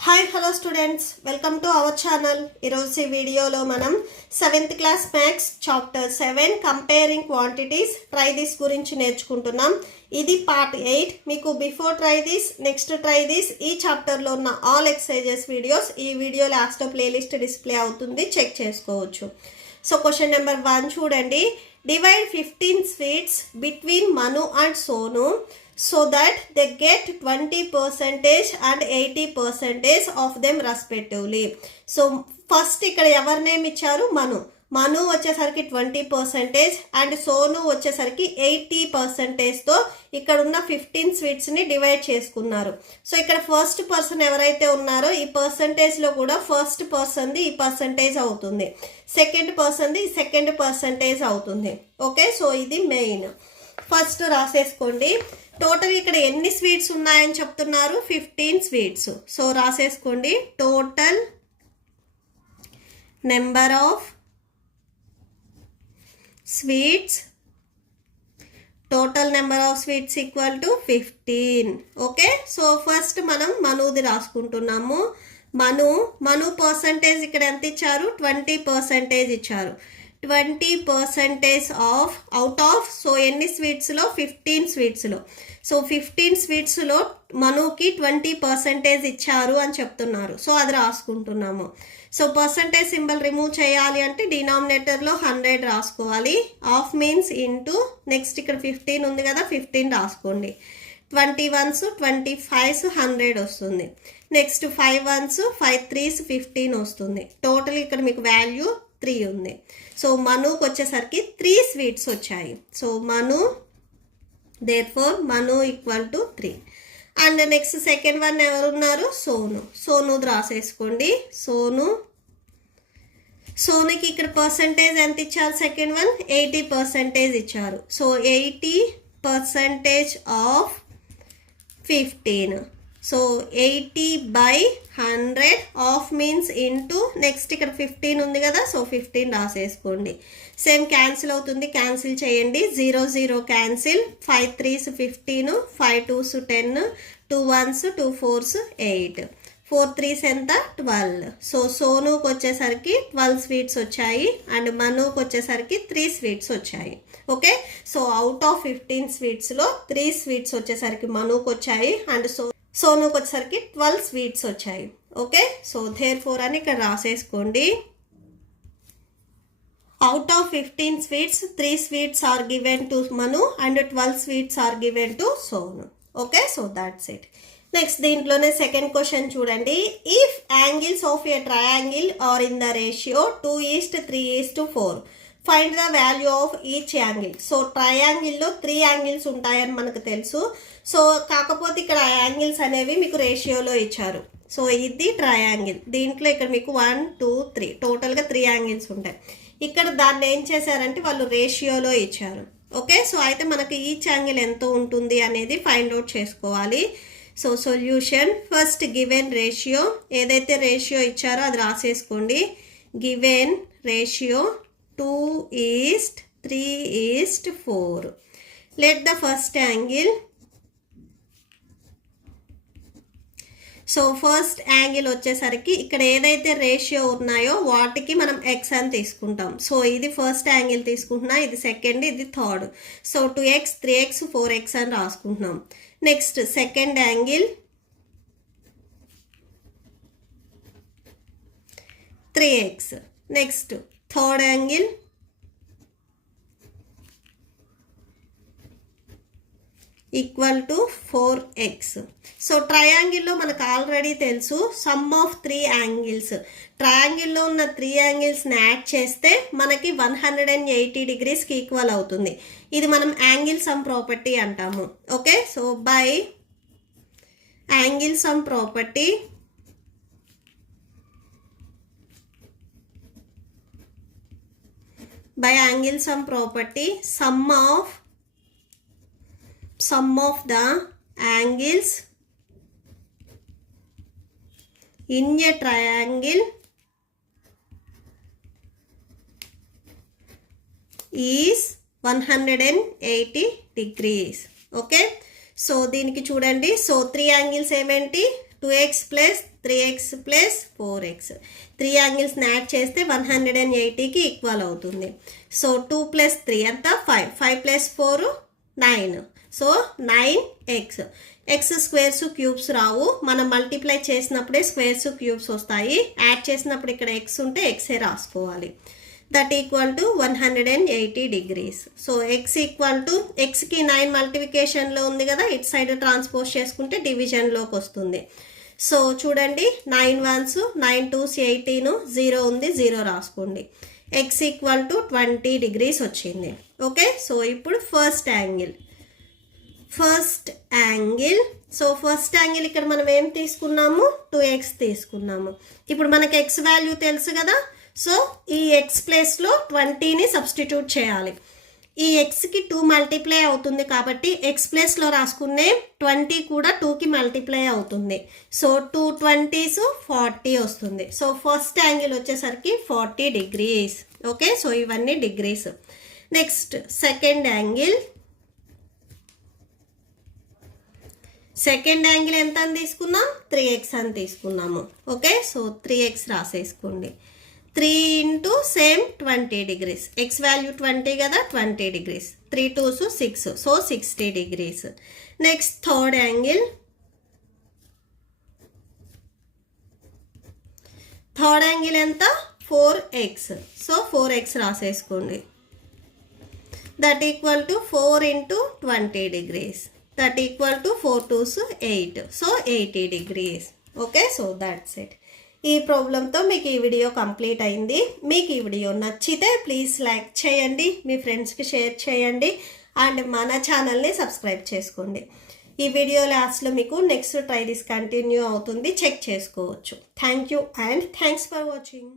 Hi hello students, welcome to our channel. ఈరోజు ఈ వీడియోలో మనం 7th class maths chapter 7 comparing quantities try this గురించి నేర్చుకుంటున్నాం. ఇది పార్ట్ 8. మీకు before try this, next try this, ఈ చాప్టర్లో ఉన్న ఆల్ ఎక్సర్సైజెస్ వీడియోస్ ఈ వీడియో లాస్ట్లో ప్లేలిస్ట్ డిస్ప్లే అవుతుంది, చెక్ చేసుకోవచ్చు. సో క్వశ్చన్ నెంబర్ 1 చూడండి. Divide 15 sweets between Manu and Sonu so that they get 20% and 80% of them respectively. So first ఇక్కడ ఎవరి నేమ్ ఇచ్చారు? మను వచ్చేసరికి 20% అండ్ సోను వచ్చేసరికి 80%తో ఇక్కడ ఉన్న 15 స్వీట్స్ని డివైడ్ చేసుకున్నారు. సో ఇక్కడ ఫస్ట్ పర్సన్ ఎవరైతే ఉన్నారో ఈ పర్సంటేజ్లో కూడా ఫస్ట్ పర్సన్ది ఈ పర్సంటేజ్ అవుతుంది, సెకండ్ పర్సన్ది ఈ సెకండ్ పర్సంటేజ్ అవుతుంది. ఓకే, సో ఇది మెయిన్. ఫస్ట్ రాసేసుకోండి. టోటల్ ఇక్కడ ఎన్ని స్వీట్స్ ఉన్నాయని చెప్తున్నారు? 15 స్వీట్స్. సో రాసేసుకోండి. Total number of sweets equal to 15. Okay, so first మనం మనుది రాసుకుంటున్నాము. మను పర్సంటేజ్ ఇక్కడ ఎంత ఇచ్చారు? 20% ఇచ్చారు. 20% ఆఫ్ అవుట్ ఆఫ్, సో ఎన్ని స్వీట్స్లో? 15 స్వీట్స్లో. సో 15 స్వీట్స్లో మనుకి 20% ఇచ్చారు అని చెప్తున్నారు. సో అది రాసుకుంటున్నాము. సో పర్సంటేజ్ సింబల్ రిమూవ్ చేయాలి అంటే డినామినేటర్లో 100 రాసుకోవాలి. ఆఫ్ మీన్స్ ఇంటూ, నెక్స్ట్ ఇక్కడ 15 ఉంది కదా, 15 రాసుకోండి. 20 1s 25s 100 వస్తుంది. నెక్స్ట్ 5 1s 5 3s 15 వస్తుంది. టోటల్ ఇక్కడ మీకు వాల్యూ 3 ఉంది. సో మనుకి వచ్చేసరికి 3 స్వీట్స్ వచ్చాయి. So therefore Manu equal to 3. And next second one ఎవరున్నారు? సోనుది రాసేసుకోండి. సోనుకి ఇక్కడ పర్సంటేజ్ ఎంత ఇచ్చారు? సెకండ్ వన్ 80% ఇచ్చారు. So 80% of 15. So 80/100 of means into, next ఇక్కడ 15 ఉంది కదా, సో 15 రాసేసుకోండి. సేమ్ క్యాన్సిల్ అవుతుంది, క్యాన్సిల్ చేయండి. 0 0 cancel. 5 3s 15, 5 2s 10, 2 1s 2 4s 8, 4 3s ఎంత? 12. సో సోనుకి వచ్చేసరికి 12 స్వీట్స్ వచ్చాయి అండ్ మనుకి వచ్చేసరికి 3 స్వీట్స్ వచ్చాయి. Okay, so out of 15 స్వీట్స్లో 3 sweets వచ్చేసరికి మనుకి వచ్చాయి అండ్ సోనుకి వచ్చేసరికి 12 స్వీట్స్ వచ్చాయి. ఓకే, సో దేర్ఫోర్ అని ఇక్కడ రాసేసుకోండి. Out of 15 sweets 3 sweets are given to Manu and 12 sweets are given to Sonu. Okay, so that's it. Next దీంట్లోనే సెకండ్ క్వశ్చన్ చూడండి. If angles of a triangle are in the ratio 2:3:4, find the value of each angle. So ట్రయాంగిల్లో 3 angles ఉంటాయని మనకు తెలుసు. So కాకపోతే ఇక్కడ angles అనేవి మీకు రేషియోలో ఇచ్చారు. సో ఇది ట్రయాంగిల్. దీంట్లో ఇక్కడ మీకు 1 2 3 టోటల్గా 3 యాంగిల్స్ ఉంటాయి. ఇక్కడ దాన్ని ఏం చేశారంటే వాళ్ళు రేషియోలో ఇచ్చారు. ఓకే, సో అయితే మనకి ఈచ్ యాంగిల్ ఎంత ఉంటుంది అనేది ఫైండ్ అవుట్ చేసుకోవాలి. So solution, first given ratio, ఏదైతే రేషియో ఇచ్చారో అది రాసేసుకోండి. Given ratio 2:3:4. Let the first angle. So first angle వచ్చేసరికి ఇక్కడ ఏదైతే రేషియో ఉన్నాయో వాటికి మనం ఎక్స్ అని తీసుకుంటాం. సో ఇది ఫస్ట్ యాంగిల్ తీసుకుంటున్నా, ఇది సెకండ్, ఇది third. So 2x 3x 4x అని రాసుకుంటున్నాం. Next second angle 3x. Next third angle equal to 4x. So ట్రయాంగిల్లో మనకు ఆల్రెడీ తెలుసు సమ్ ఆఫ్ 3 యాంగిల్స్. ట్రయాంగిల్లో ఉన్న 3 యాంగిల్స్ని యాడ్ చేస్తే మనకి 180 డిగ్రీస్కి ఈక్వల్ అవుతుంది. ఇది మనం యాంగిల్ సమ్ ప్రాపర్టీ అంటాము. Okay, so by angle sum property sum of the angles in a triangle is 180 degrees. Okay, so దీనికి చూడండి. సో 3 యాంగిల్స్ ఏమేంటి? 2x plus 3x plus 4x 3 యాంగిల్స్ని యాడ్ చేస్తే 180కి ఈక్వల్ అవుతుంది. సో 2 ప్లస్ 3 ఎంత 5, 5 plus 4 9. So 9x. X squares cubes రావు, మనం మల్టిప్లై చేసినప్పుడే స్క్వేర్స్ క్యూబ్స్ వస్తాయి. యాడ్ చేసినప్పుడు ఇక్కడ ఎక్స్ ఉంటే ఎక్సే రాసుకోవాలి. That equal to 180 degrees. So x equal to ఎక్స్కి 9 మల్టిప్లికేషన్లో ఉంది కదా, ఇటు సైడ్ ట్రాన్స్పోజ్ చేసుకుంటే డివిజన్లోకి వస్తుంది. సో చూడండి 9 1s 9 2s 18, 0 ఉంది 0 రాసుకోండి. ఎక్స్ ఈక్వల్ టు 20 degrees వచ్చింది. ఓకే, సో ఇప్పుడు first angle. So first angle ఇక్కడ మనం ఏం తీసుకున్నాము, 2x తీసుకున్నాము. ఇప్పుడు మనకి ఎక్స్ వాల్యూ తెలుసు కదా, సో ఈ ఎక్స్ ప్లేస్లో 20ని సబ్స్టిట్యూట్ చేయాలి. ఈ ఎక్స్కి 2 మల్టిప్లై అవుతుంది కాబట్టి ఎక్స్ ప్లేస్లో రాసుకునే 20 కూడా 2కి మల్టిప్లై అవుతుంది. సో 2 20s 40 వస్తుంది. సో ఫస్ట్ యాంగిల్ వచ్చేసరికి 40 degrees. ఓకే, సో ఇవన్నీ డిగ్రీస్. నెక్స్ట్ సెకండ్ యాంగిల్ ఎంత అని తీసుకున్నాం, 3x అని తీసుకున్నాము. ఓకే, సో 3x రాసేసుకోండి. 3 into same 20 degrees. X value 20 కదా, 20 degrees. 3 2s 6, so 60 degrees. Next third angle ఎంత 4x. సో 4x రాసేసుకోండి. That equal to 4 into 20 degrees. That equal to 4 2s 8, so 80 degrees. Okay, so that's it. ఈ ప్రాబ్లంతో మీకు ఈ video complete అయింది. మీకు ఈ వీడియో నచ్చితే ప్లీజ్ లైక్ చేయండి, మీ ఫ్రెండ్స్కి షేర్ చేయండి, అండ్ మన ఛానల్ని సబ్స్క్రైబ్ చేసుకోండి. ఈ వీడియో లాస్ట్లో మీకు నెక్స్ట్ ట్రై దిస్ కంటిన్యూ అవుతుంది, చెక్ చేసుకోవచ్చు. Thank you and thanks for watching.